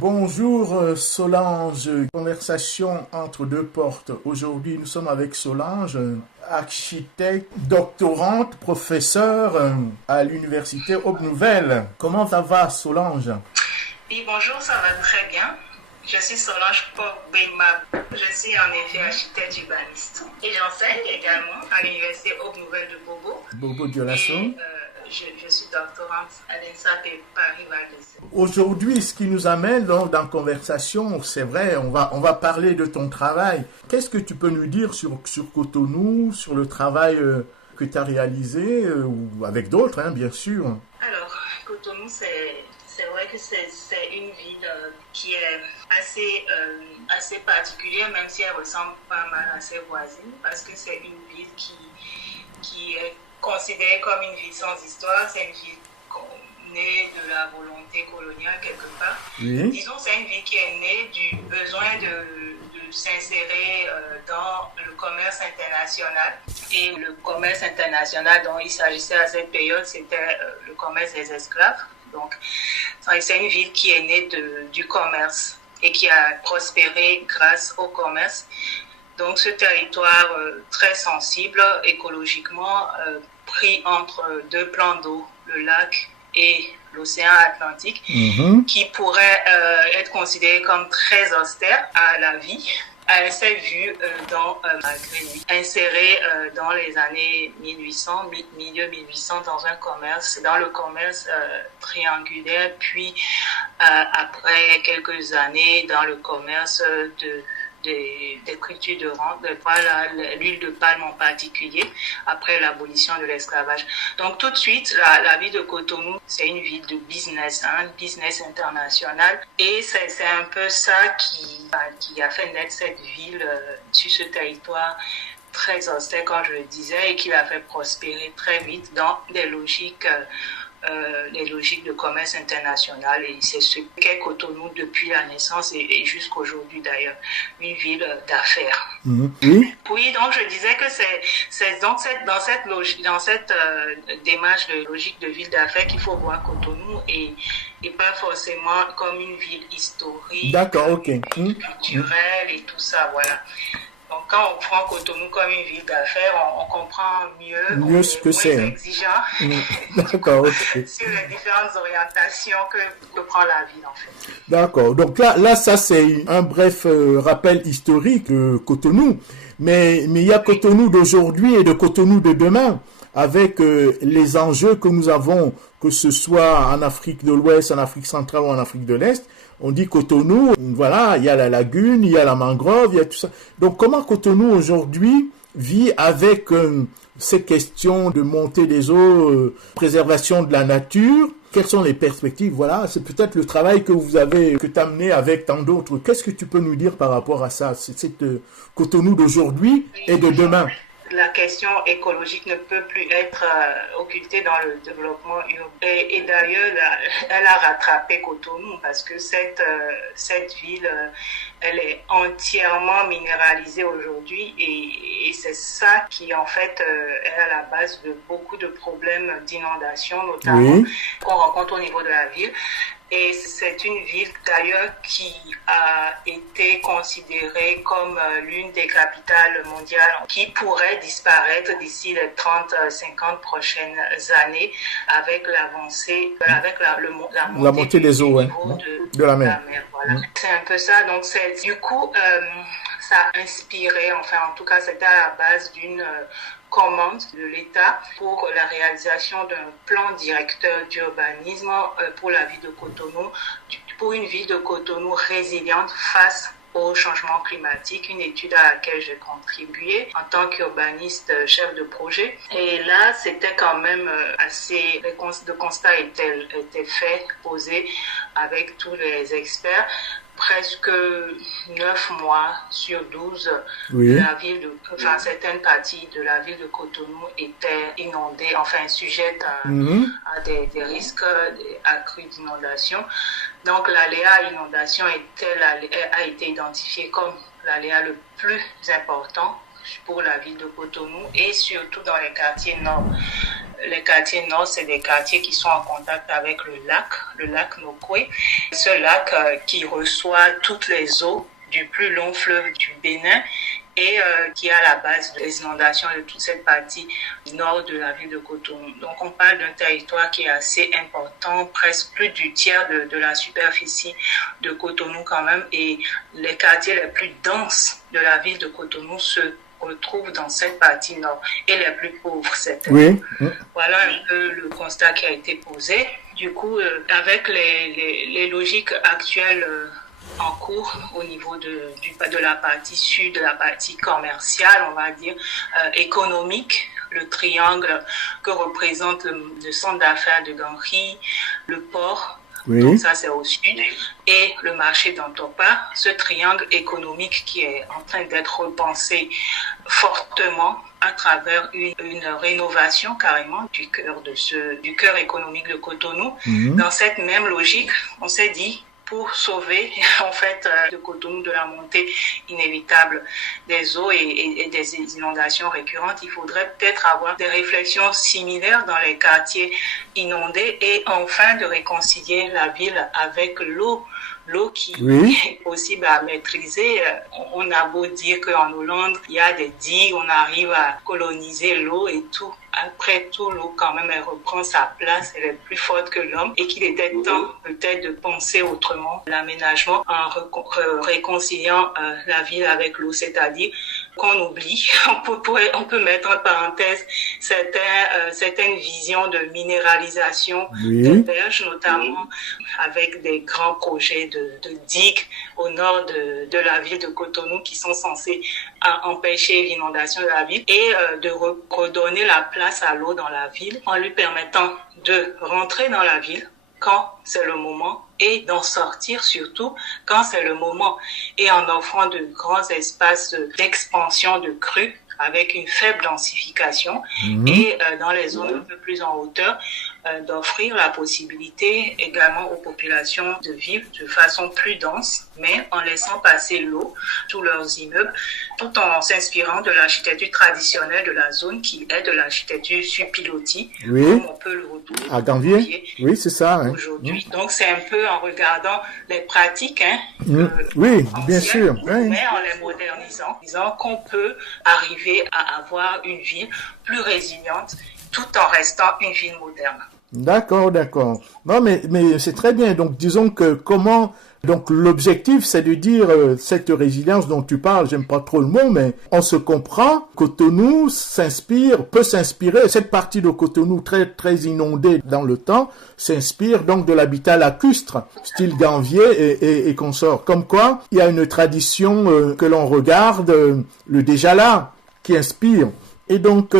Bonjour Solange, conversation entre deux portes. Aujourd'hui, nous sommes avec Solange, architecte, doctorante, professeure à l'université Aube Nouvelle. Comment ça va Solange? Oui, bonjour, ça va très bien. Je suis Solange Pogba. Je suis en effet architecte urbaniste. Et j'enseigne également à l'université Aube Nouvelle de Bobo. Bobo Dioulasso. Je suis doctorante à l'ENSAP Paris-Val-de-Seine. Aujourd'hui, ce qui nous amène donc, dans la conversation, c'est vrai, on va parler de ton travail. Qu'est-ce que tu peux nous dire sur Cotonou, sur le travail que tu as réalisé, ou avec d'autres, hein, bien sûr? Alors, Cotonou, c'est vrai que c'est une ville qui est assez particulière, même si elle ressemble pas mal à ses voisines, parce que c'est une ville qui est considérée comme une ville sans histoire. C'est une ville née de la volonté coloniale quelque part. Oui. Disons, c'est une ville qui est née du besoin de s'insérer dans le commerce international. Et le commerce international dont il s'agissait à cette période, c'était le commerce des esclaves. Donc, c'est une ville qui est née du commerce et qui a prospéré grâce au commerce. Donc, ce territoire très sensible écologiquement, pris entre deux plans d'eau, le lac et l'océan Atlantique, qui pourrait être considéré comme très austère à la vie, elle s'est vue malgré lui, insérée dans les années 1800, milieu 1800, dans le commerce triangulaire, puis après quelques années dans le commerce des cultures de rente, l'huile de palme en particulier, après l'abolition de l'esclavage. Donc tout de suite, la ville de Cotonou, c'est une ville de business, business international, et c'est un peu ça qui a fait naître cette ville sur ce territoire très austère, comme je le disais, et qui l'a fait prospérer très vite dans des logiques de commerce international. Et c'est ce qu'est Cotonou depuis la naissance et jusqu'aujourd'hui d'ailleurs, une ville d'affaires. Oui. Oui, donc je disais que c'est dans cette démarche de logique de ville d'affaires qu'il faut voir Cotonou et pas forcément comme une ville historique, D'accord, ok. Culturelle et tout ça, voilà. Donc, quand on prend Cotonou comme une ville d'affaires, on comprend mieux ce que c'est. Moins exigeant D'accord, ok. sur les différentes orientations que prend la ville, en fait. D'accord. Donc là, ça c'est un bref rappel historique de Cotonou. Mais il y a Cotonou d'aujourd'hui et de Cotonou de demain, avec les enjeux que nous avons, que ce soit en Afrique de l'Ouest, en Afrique centrale ou en Afrique de l'Est. On dit Cotonou, voilà, il y a la lagune, il y a la mangrove, il y a tout ça. Donc comment Cotonou aujourd'hui vit avec ces questions de montée des eaux, préservation de la nature? Quelles sont les perspectives? Voilà, c'est peut-être le travail que tu as mené avec tant d'autres. Qu'est-ce que tu peux nous dire par rapport à ça, cette Cotonou d'aujourd'hui et de demain? La question écologique ne peut plus être occultée dans le développement urbain. Et d'ailleurs, elle a rattrapé Cotonou parce que cette ville, elle est entièrement minéralisée aujourd'hui et c'est ça qui, en fait, est à la base de beaucoup de problèmes d'inondation, notamment, qu'on rencontre au niveau de la ville. Et c'est une ville d'ailleurs qui a été considérée comme l'une des capitales mondiales qui pourrait disparaître d'ici les 30-50 prochaines années avec l'avancée, avec la montée des eaux de la mer. Voilà. C'est un peu ça. Donc du coup, ça a inspiré, enfin en tout cas c'était à la base d'une commande de l'État pour la réalisation d'un plan directeur d'urbanisme pour la ville de Cotonou, pour une ville de Cotonou résiliente face au changement climatique, une étude à laquelle j'ai contribué en tant qu'urbaniste chef de projet. Et là, c'était quand même assez... Le constat était fait, posé avec tous les experts. Presque 9 mois sur 12, certaines parties de la ville de Cotonou étaient inondées, enfin sujettes à des risques accrus d'inondation. Donc l'aléa inondation a été identifié comme l'aléa le plus important pour la ville de Cotonou et surtout dans les quartiers nord. les quartiers nord, c'est des quartiers qui sont en contact avec le lac Nokwe. Ce lac qui reçoit toutes les eaux du plus long fleuve du Bénin et qui est à la base des inondations de toute cette partie nord de la ville de Cotonou. Donc on parle d'un territoire qui est assez important, presque plus du tiers de la superficie de Cotonou quand même, et les quartiers les plus denses de la ville de Cotonou se retrouvent dans cette partie nord, et les plus pauvres, certainement. Oui. Voilà un peu le constat qui a été posé. Du coup, avec les logiques actuelles en cours au niveau de la partie sud, de la partie commerciale, on va dire, économique, le triangle que représente le centre d'affaires de Gangri, le port, oui. Donc ça c'est au sud, et le marché d'Antopa, ce triangle économique qui est en train d'être repensé fortement à travers une rénovation carrément du cœur économique de Cotonou. Mm-hmm. Dans cette même logique, on s'est dit, pour sauver en fait de Cotonou de la montée inévitable des eaux et des inondations récurrentes, il faudrait peut-être avoir des réflexions similaires dans les quartiers inondés et enfin de réconcilier la ville avec l'eau qui est possible à maîtriser. On a beau dire qu'en Hollande, il y a des digues, on arrive à coloniser l'eau et tout. Après tout, l'eau, quand même, elle reprend sa place, elle est plus forte que l'homme et qu'il était temps peut-être de penser autrement l'aménagement en réconciliant la ville avec l'eau, c'est-à-dire qu'on oublie, on peut mettre en parenthèse certaines visions de minéralisation des berges, notamment avec des grands projets de digues au nord de la ville de Cotonou qui sont censés empêcher l'inondation de la ville et de redonner la place à l'eau dans la ville en lui permettant de rentrer dans la ville quand c'est le moment et d'en sortir surtout quand c'est le moment et en offrant de grands espaces d'expansion de crues avec une faible densification et dans les zones un peu plus en hauteur d'offrir la possibilité également aux populations de vivre de façon plus dense mais en laissant passer l'eau sous leurs immeubles tout en s'inspirant de l'architecture traditionnelle de la zone qui est de l'architecture subpilotis comme on peut le retrouver à Gambier. Oui, c'est ça. Aujourd'hui. Donc c'est un peu en regardant les pratiques oui, bien sûr, mais en les modernisant, disant qu'on peut arriver à avoir une ville plus résiliente tout en restant une ville moderne. D'accord. Non, mais c'est très bien. Donc, disons que donc l'objectif, c'est de dire cette résilience dont tu parles, j'aime pas trop le mot, mais on se comprend. Cotonou peut s'inspirer, cette partie de Cotonou très, très inondée dans le temps, s'inspire donc de l'habitat lacustre, style Gambier et consorts. Comme quoi, il y a une tradition que l'on regarde, le déjà là, qui inspire. Et donc,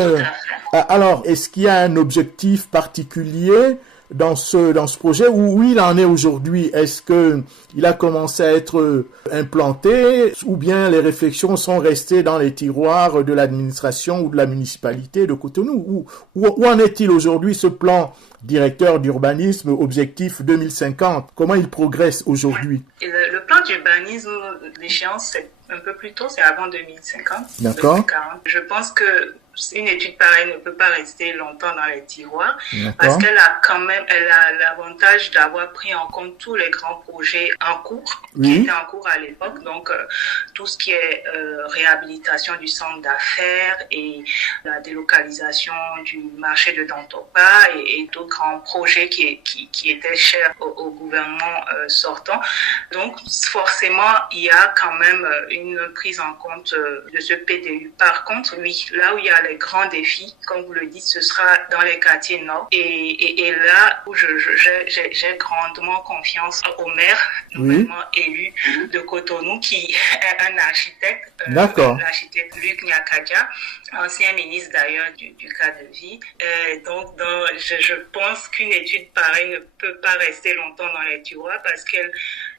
alors, est-ce qu'il y a un objectif particulier dans ce projet où il en est aujourd'hui? Est-ce que il a commencé à être implanté ou bien les réflexions sont restées dans les tiroirs de l'administration ou de la municipalité de Cotonou? Où en est-il aujourd'hui ce plan directeur d'urbanisme objectif 2050? Comment il progresse aujourd'hui? Le plan d'urbanisme, l'échéance, c'est un peu plus tôt, c'est avant 2050. D'accord. 2040. Je pense que une étude pareille ne peut pas rester longtemps dans les tiroirs parce qu'elle a l'avantage d'avoir pris en compte tous les grands projets en cours qui étaient en cours à l'époque, donc tout ce qui est réhabilitation du centre d'affaires et la délocalisation du marché de Dantopa et d'autres grands projets qui étaient chers au gouvernement sortant. Donc forcément il y a quand même une prise en compte de ce PDU. Par contre, là où il y a les grands défis, comme vous le dites, ce sera dans les quartiers nord. Et là où j'ai grandement confiance au maire, nouvellement élu de Cotonou, qui est un architecte, l'architecte Luc Nyakadia, ancien ministre d'ailleurs du cadre de vie. Donc, je pense qu'une étude pareille ne peut pas rester longtemps dans les tiroirs parce qu'elle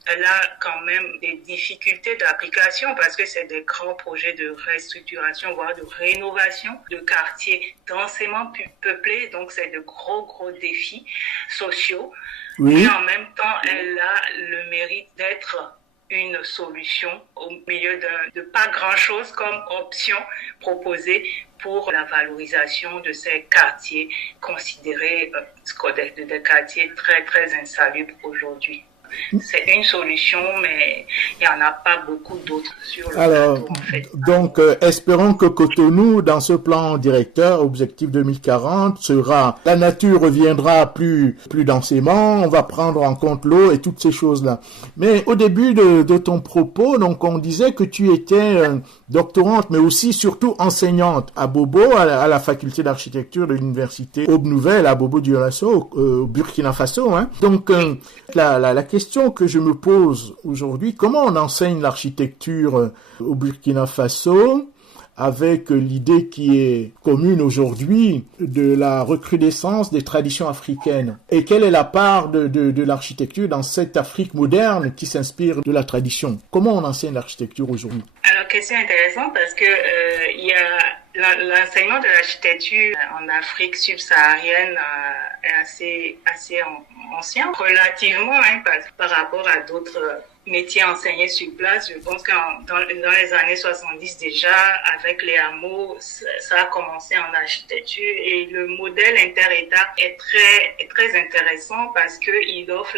a quand même des difficultés d'application parce que c'est des grands projets de restructuration, voire de rénovation de quartiers densément peuplés. Donc, c'est de gros défis sociaux. Mais en même temps, elle a le mérite d'être une solution au milieu de pas grand-chose comme option proposée pour la valorisation de ces quartiers considérés des quartiers très, très insalubres aujourd'hui. C'est une solution, mais il n'y en a pas beaucoup d'autres sur le plateau, en fait. Donc, espérons que Cotonou, dans ce plan directeur, objectif 2040, la nature reviendra plus densément, on va prendre en compte l'eau et toutes ces choses-là. Mais au début de ton propos, donc, on disait que tu étais doctorante, mais aussi surtout enseignante à Bobo, à la faculté d'architecture de l'université Aube Nouvelle à Bobo Dioulasso, au Burkina Faso, hein. Donc, la question que je me pose aujourd'hui, comment on enseigne l'architecture au Burkina Faso avec l'idée qui est commune aujourd'hui de la recrudescence des traditions africaines? Et quelle est la part de l'architecture dans cette Afrique moderne qui s'inspire de la tradition? Comment on enseigne l'architecture aujourd'hui? Alors, question intéressante parce que il y a l'enseignement de l'architecture en Afrique subsaharienne est assez ancien, relativement, hein, par rapport à d'autres métiers enseignés sur place. Je pense que dans les années 70 déjà, avec les hameaux, ça a commencé en architecture et le modèle inter-État est très intéressant parce que il offre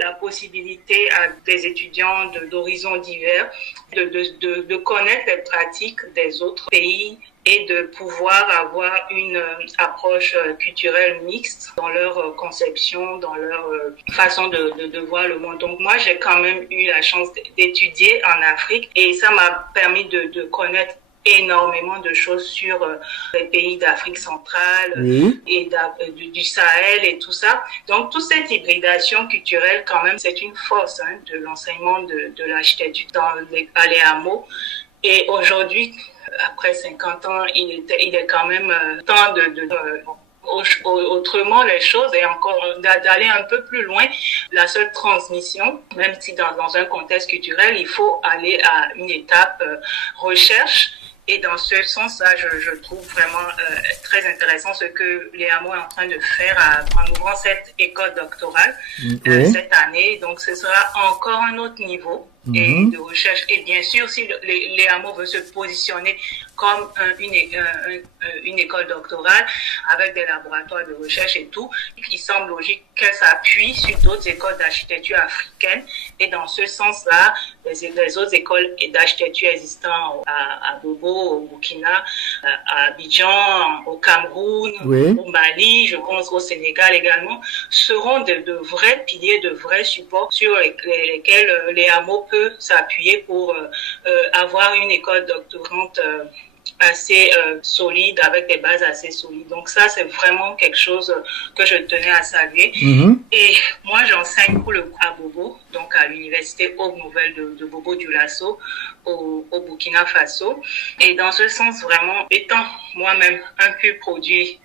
la possibilité à des étudiants d'horizons divers de connaître les pratiques des autres pays et de pouvoir avoir une approche culturelle mixte dans leur conception, dans leur façon de voir le monde. Donc moi, j'ai quand même eu la chance d'étudier en Afrique et ça m'a permis de connaître énormément de choses sur les pays d'Afrique centrale et du Sahel et tout ça. Donc, toute cette hybridation culturelle, quand même, c'est une force de l'enseignement de l'architecture dans les hameaux. Et aujourd'hui, après 50 ans, il est quand même temps autrement les choses et encore d'aller un peu plus loin. La seule transmission, même si dans un contexte culturel, il faut aller à une étape recherche. Et dans ce sens-là, je trouve vraiment très intéressant ce que les hameaux est en train de faire en ouvrant cette école doctorale cette année. Donc, ce sera encore un autre niveau et de recherche. Et bien sûr, si les hameaux veulent se positionner comme une école doctorale avec des laboratoires de recherche et tout, il semble logique qu'elle s'appuie sur d'autres écoles d'architecture africaines. Et dans ce sens-là, les autres écoles d'architecture existantes à Bobo, au Burkina, à Abidjan, au Cameroun, au Mali, je pense au Sénégal également, seront de vrais piliers, de vrais supports sur lesquels les hameaux peuvent s'appuyer pour avoir une école doctorante assez solide, avec des bases assez solides. Donc ça, c'est vraiment quelque chose que je tenais à saluer. Et moi, j'enseigne pour le coup à Bobo, donc à l'université Aube Nouvelle de Bobo Dioulasso au Burkina Faso. Et dans ce sens, vraiment, étant moi-même un pur produit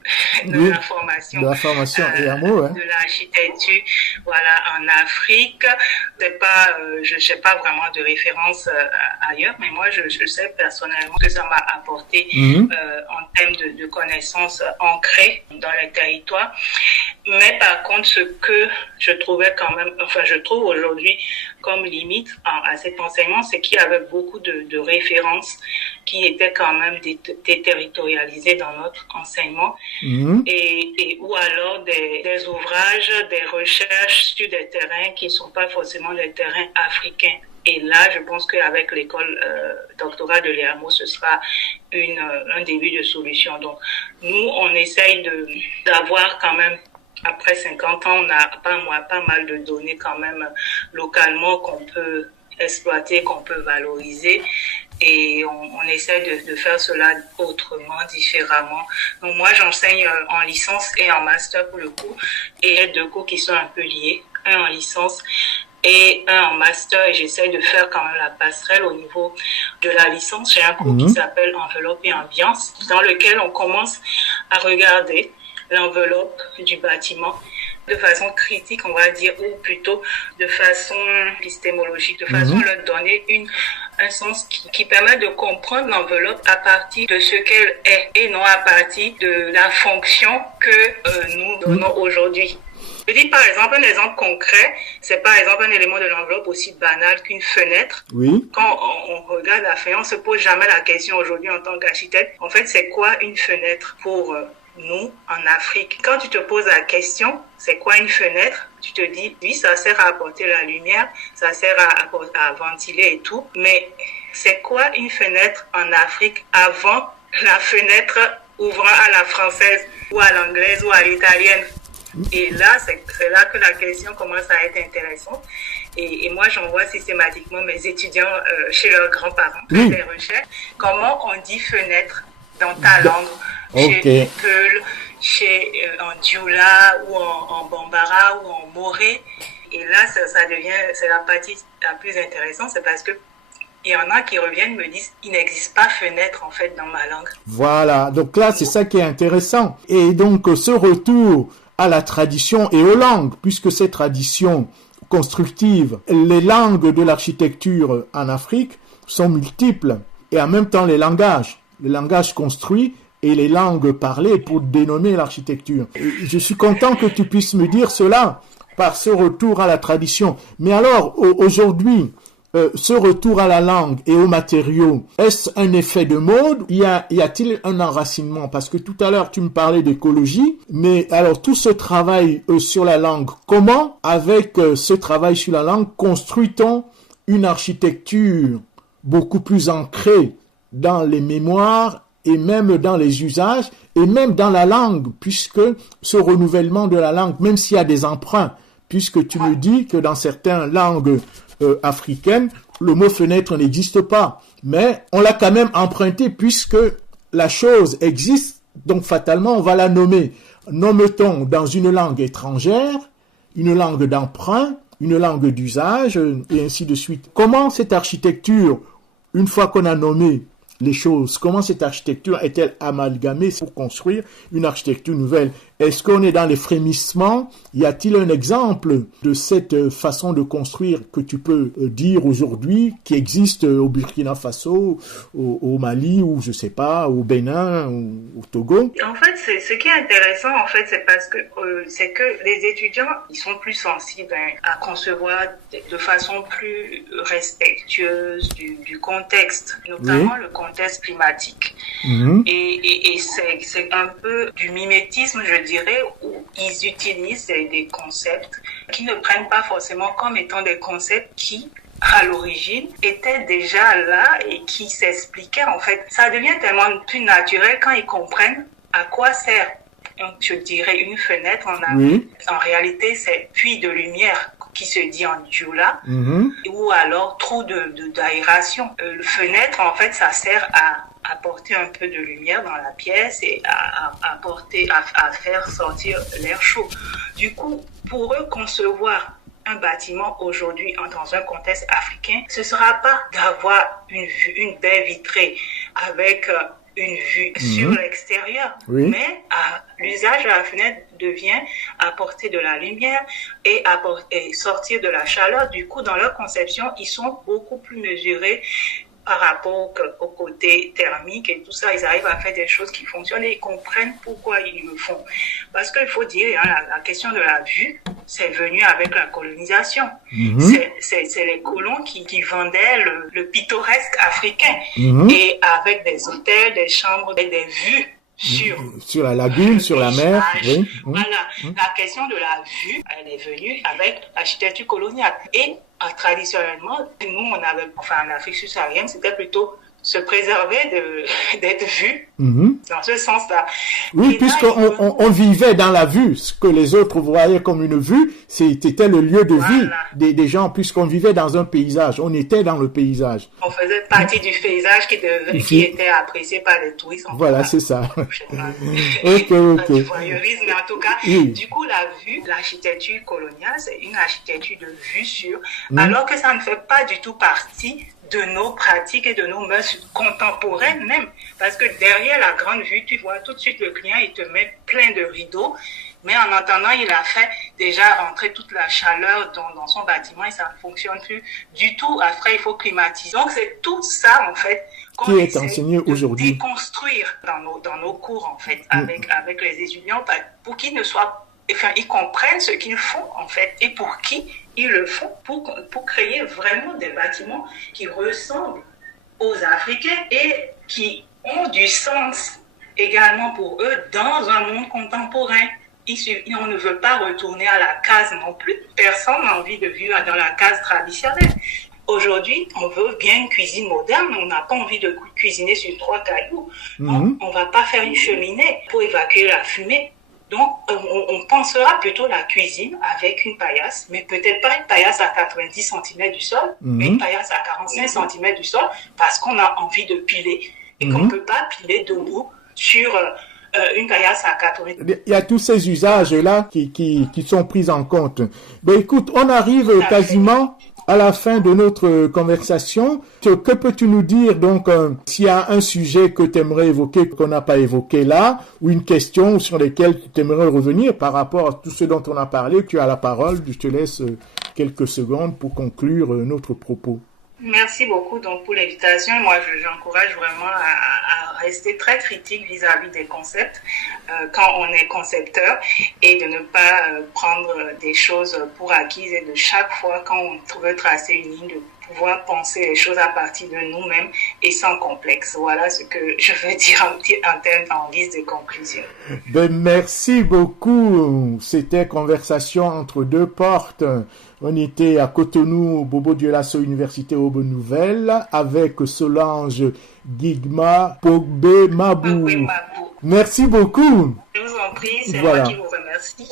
de la formation et amour, de l'architecture, voilà, en Afrique, je sais pas vraiment de référence ailleurs, mais moi, je sais personnellement que ça m'a apporté en termes de connaissances ancrées dans les territoires. Mais par contre, ce que je trouvais quand même, je trouve aujourd'hui comme limite à cet enseignement, c'est qu'il y avait beaucoup de références qui étaient quand même déterritorialisées dans notre enseignement et ou alors des ouvrages, des recherches sur des terrains qui ne sont pas forcément les terrains africains. Et là, je pense qu'avec l'école doctorale de l'EAMO, ce sera un début de solution. Donc, nous, on essaye d'avoir quand même, après 50 ans, on a pas mal de données quand même localement qu'on peut exploiter, qu'on peut valoriser. Et on essaie de faire cela autrement, différemment. Donc moi, j'enseigne en licence et en master pour le coup. Et il y a deux cours qui sont un peu liés. Un en licence et un en master, et j'essaie de faire quand même la passerelle au niveau de la licence. J'ai un cours qui s'appelle Enveloppe et Ambiance, dans lequel on commence à regarder l'enveloppe du bâtiment de façon critique, on va dire, ou plutôt de façon épistémologique, de façon à leur donner un sens qui permet de comprendre l'enveloppe à partir de ce qu'elle est et non à partir de la fonction que nous donnons aujourd'hui. Je dis par exemple, un exemple concret, c'est par exemple un élément de l'enveloppe aussi banal qu'une fenêtre. Oui. Quand on regarde la fenêtre, on se pose jamais la question aujourd'hui en tant qu'architecte. En fait, c'est quoi une fenêtre pour nous en Afrique? Quand tu te poses la question, c'est quoi une fenêtre? Tu te dis, oui, ça sert à apporter la lumière, ça sert à ventiler et tout. Mais c'est quoi une fenêtre en Afrique avant la fenêtre ouvrant à la française ou à l'anglaise ou à l'italienne? Et là, c'est là que la question commence à être intéressante. Et moi, j'envoie systématiquement mes étudiants chez leurs grands-parents faire des recherches. Comment on dit fenêtre dans ta langue? Chez Peul, en Dioula ou en Bambara ou en Moré. Et là, c'est la partie la plus intéressante, c'est parce que il y en a qui reviennent me disent il n'existe pas fenêtre en fait dans ma langue. Voilà, donc là, c'est ça qui est intéressant. Et donc, ce retour à la tradition et aux langues, puisque ces traditions constructives, les langues de l'architecture en Afrique sont multiples, et en même temps les langages construits et les langues parlées pour dénommer l'architecture. Et je suis content que tu puisses me dire cela par ce retour à la tradition. Mais alors, aujourd'hui, ce retour à la langue et aux matériaux, est-ce un effet de mode? Y a-t-il un enracinement? Parce que tout à l'heure, tu me parlais d'écologie, mais alors tout ce travail sur la langue, comment, avec ce travail sur la langue, construit-on une architecture beaucoup plus ancrée dans les mémoires et même dans les usages et même dans la langue, puisque ce renouvellement de la langue, même s'il y a des emprunts, puisque tu me dis que dans certaines langues africaine, le mot fenêtre n'existe pas. Mais on l'a quand même emprunté puisque la chose existe, donc fatalement on va la nommer. Nomme-t-on dans une langue étrangère, une langue d'emprunt, une langue d'usage, et ainsi de suite. Comment cette architecture, une fois qu'on a nommé les choses, comment cette architecture est-elle amalgamée pour construire une architecture nouvelle? Est-ce qu'on est dans les frémissements? Y a-t-il un exemple de cette façon de construire que tu peux dire aujourd'hui qui existe au Burkina Faso, au Mali ou je sais pas, au Bénin ou au Togo? En fait, ce qui est intéressant en fait, c'est parce que c'est que les étudiants ils sont plus sensibles à concevoir de façon plus respectueuse du contexte, notamment le contexte climatique. Et c'est un peu du mimétisme, je dirais, où ils utilisent des concepts qui ne prennent pas forcément comme étant des concepts qui, à l'origine, étaient déjà là et qui s'expliquaient. En fait, ça devient tellement plus naturel quand ils comprennent à quoi sert, je dirais, une fenêtre. En réalité, c'est puits de lumière qui se dit en Dioula, ou alors trou d'aération. Le fenêtre, en fait, ça sert à apporter un peu de lumière dans la pièce et à faire sortir l'air chaud. Du coup, pour eux, concevoir un bâtiment aujourd'hui dans un contexte africain, ce sera pas d'avoir une baie vitrée avec une vue sur l'extérieur, mais l'usage de la fenêtre devient apporter de la lumière et sortir de la chaleur. Du coup, dans leur conception, ils sont beaucoup plus mesurés par rapport au côté thermique et tout ça. Ils arrivent à faire des choses qui fonctionnent et ils comprennent pourquoi ils le font. Parce qu'il faut dire, la question de la vue, c'est venu avec la colonisation. C'est les colons qui vendaient le pittoresque africain. Et avec des hôtels, des chambres, des vues sur la lagune, sur la mer. Voilà. La question de la vue, elle est venue avec l'architecture coloniale. Et traditionnellement, nous, en Afrique subsaharienne, c'était plutôt se préserver d'être vu dans ce sens-là. Oui, puisqu'on vivait dans la vue. Ce que les autres voyaient comme une vue, c'était le lieu de vie des gens, puisqu'on vivait dans un paysage. On était dans le paysage. On faisait partie du paysage qui était apprécié par les touristes. Voilà, c'est ça. Du voyeurisme, mais en tout cas, du coup, la vue, l'architecture coloniale, c'est une architecture de vue sur, alors que ça ne fait pas du tout partie de nos pratiques et de nos mœurs contemporaines même. Parce que derrière la grande vue, tu vois tout de suite le client, il te met plein de rideaux, mais en attendant, il a fait déjà rentrer toute la chaleur dans son bâtiment et ça ne fonctionne plus du tout. Après, il faut climatiser. Donc, c'est tout ça, en fait, qui est enseigné aujourd'hui. Déconstruire dans nos cours, en fait, avec les étudiants, pour qu'ils ne soient enfin, ils comprennent ce qu'ils font, en fait, et pour qui ils le font, pour créer vraiment des bâtiments qui ressemblent aux Africains et qui ont du sens également pour eux dans un monde contemporain. On ne veut pas retourner à la case non plus. Personne n'a envie de vivre dans la case traditionnelle. Aujourd'hui, on veut bien une cuisine moderne, on n'a pas envie de cuisiner sur 3 cailloux. Donc, on va pas faire une cheminée pour évacuer la fumée. Donc, on pensera plutôt la cuisine avec une paillasse, mais peut-être pas une paillasse à 90 cm du sol, mais une paillasse à 45 cm du sol, parce qu'on a envie de piler et qu'on ne peut pas piler debout sur une paillasse à 90. Il y a tous ces usages-là qui sont pris en compte. Ben écoute, on arrive quasiment à la fin de notre conversation. Que peux-tu nous dire donc s'il y a un sujet que tu aimerais évoquer qu'on n'a pas évoqué là, ou une question sur laquelle tu aimerais revenir par rapport à tout ce dont on a parlé? Tu as la parole, je te laisse quelques secondes pour conclure notre propos. Merci beaucoup donc pour l'invitation. Moi, j'encourage vraiment à rester très critique vis-à-vis des concepts quand on est concepteur et de ne pas prendre des choses pour acquises et de chaque fois quand on veut tracer une ligne de pouvoir penser les choses à partir de nous-mêmes et sans complexe. Voilà ce que je veux dire en guise de conclusion. Ben, merci beaucoup. C'était Conversation entre deux portes. On était à Cotonou, Bobo Dioulasso, Université Aube-Nouvelle, avec Solange Guigma Pogbe Mabou. Merci beaucoup. Je vous en prie, c'est moi qui vous remercie.